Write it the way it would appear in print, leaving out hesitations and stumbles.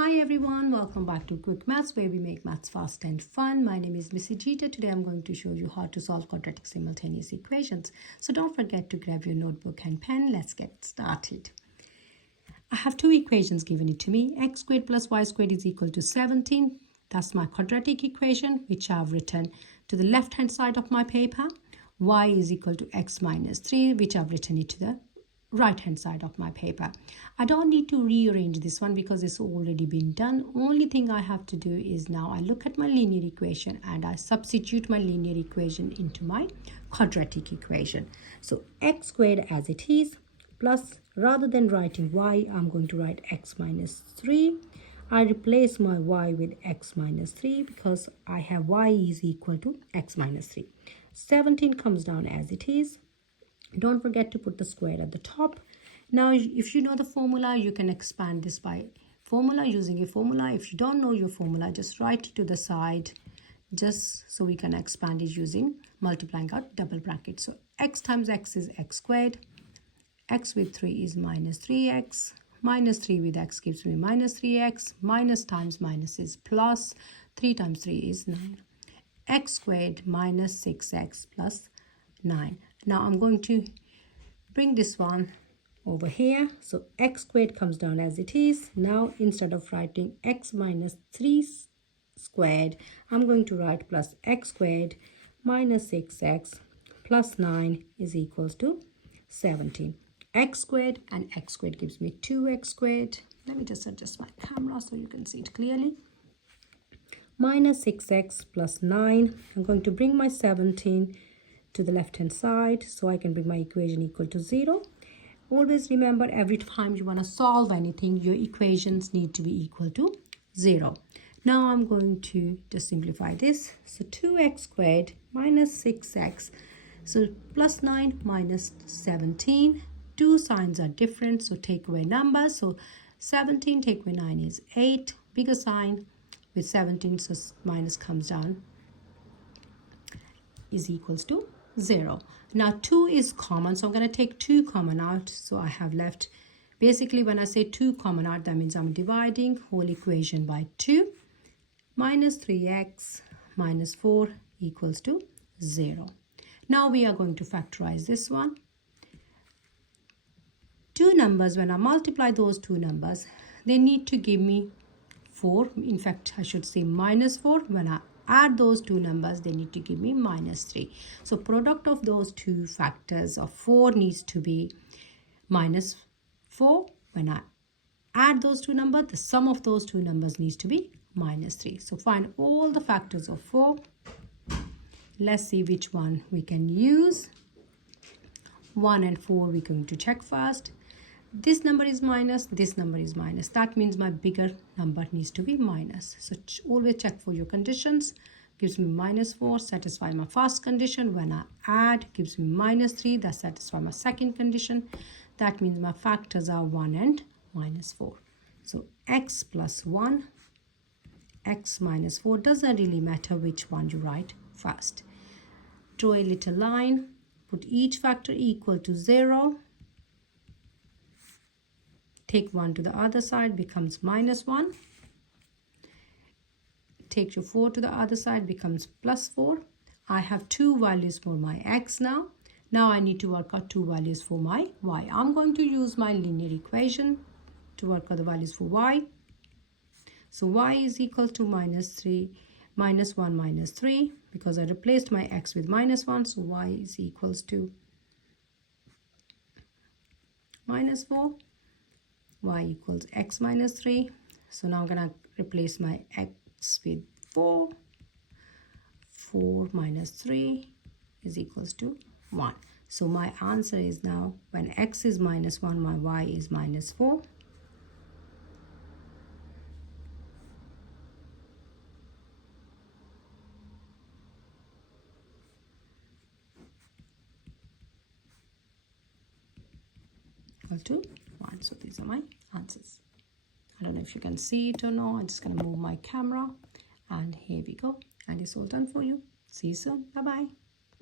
Hi everyone, welcome back to Quick Maths where we make maths fast and fun. My name is Missy Jeeta. Today I'm going to show you how to solve quadratic simultaneous equations. So don't forget to grab your notebook and pen. Let's get started. I have two equations given it to me. X squared plus y squared is equal to 17. That's my quadratic equation which I've written to the left hand side of my paper. Y is equal to x minus 3 which I've written it to the right hand side of my paper. I don't need to rearrange this one because it's already been done. Only thing I have to do is now I look at my linear equation and I substitute my linear equation into my quadratic equation. So x squared as it is plus, rather than writing y, I'm going to write x minus 3. I replace my y with x minus 3 because I have y is equal to x minus 3. 17 comes down as it is. Don't forget to put the square at the top. Now, if you know the formula, you can expand this by formula using a formula. If you don't know your formula, just write it to the side just so we can expand it using multiplying out double brackets. So x times x is x squared. X with 3 is minus 3x. Minus 3 with x gives me minus 3x. Minus times minus is plus. 3 times 3 is 9. X squared minus 6x plus 9. Now I'm going to bring this one over here. So x squared comes down as it is. Now instead of writing x minus 3 squared, I'm going to write plus x squared minus 6x plus 9 is equals to 17. X squared and x squared gives me 2x squared. Let me just adjust my camera so you can see it clearly. Minus 6x plus 9. I'm going to bring my 17 to the left hand side so I can bring my equation equal to 0. Always remember, every time you want to solve anything, your equations need to be equal to 0. Now I'm going to just simplify this. So 2x squared minus 6x. So plus 9 minus 17. Two signs are different, so take away numbers. So 17 take away 9 is 8. Bigger sign with 17, so minus comes down, is equals to 0. Now 2 is common, so I'm going to take 2 common out. So I have left, basically when I say 2 common out, that means I'm dividing whole equation by 2. Minus 3x minus 4 equals to 0. Now we are going to factorize this one. Two numbers, when I multiply those two numbers, they need to give me 4. In fact, I should say minus 4. When I add those two numbers, they need to give me minus 3. So product of those two factors of 4 needs to be minus 4. When I add those two numbers, the sum of those two numbers needs to be minus 3. So find all the factors of 4. Let's see which one we can use. 1 and 4 we're going to check first. This number is minus, this number is minus. That means my bigger number needs to be minus. So always check for your conditions. Gives me minus 4, satisfy my first condition. When I add, gives me minus 3, that satisfies my second condition. That means my factors are 1 and minus 4. So x plus 1, x minus 4, doesn't really matter which one you write first. Draw a little line, put each factor equal to 0. Take 1 to the other side, becomes minus 1. Take your 4 to the other side, becomes plus 4. I have two values for my x now. Now I need to work out two values for my y. I'm going to use my linear equation to work out the values for y. So y is equal to minus 1 minus 3 because I replaced my x with minus 1. So y is equals to minus 4. Y equals x minus 3. So now I'm going to replace my x with 4. 4 minus 3 is equals to 1. So my answer is now, when x is minus 1, my y is minus 4. Equal to 1. So these are my answers. I don't know if you can see it or not. I'm just going to move my camera and here we go. And it's all done for you. See you soon. Bye-bye.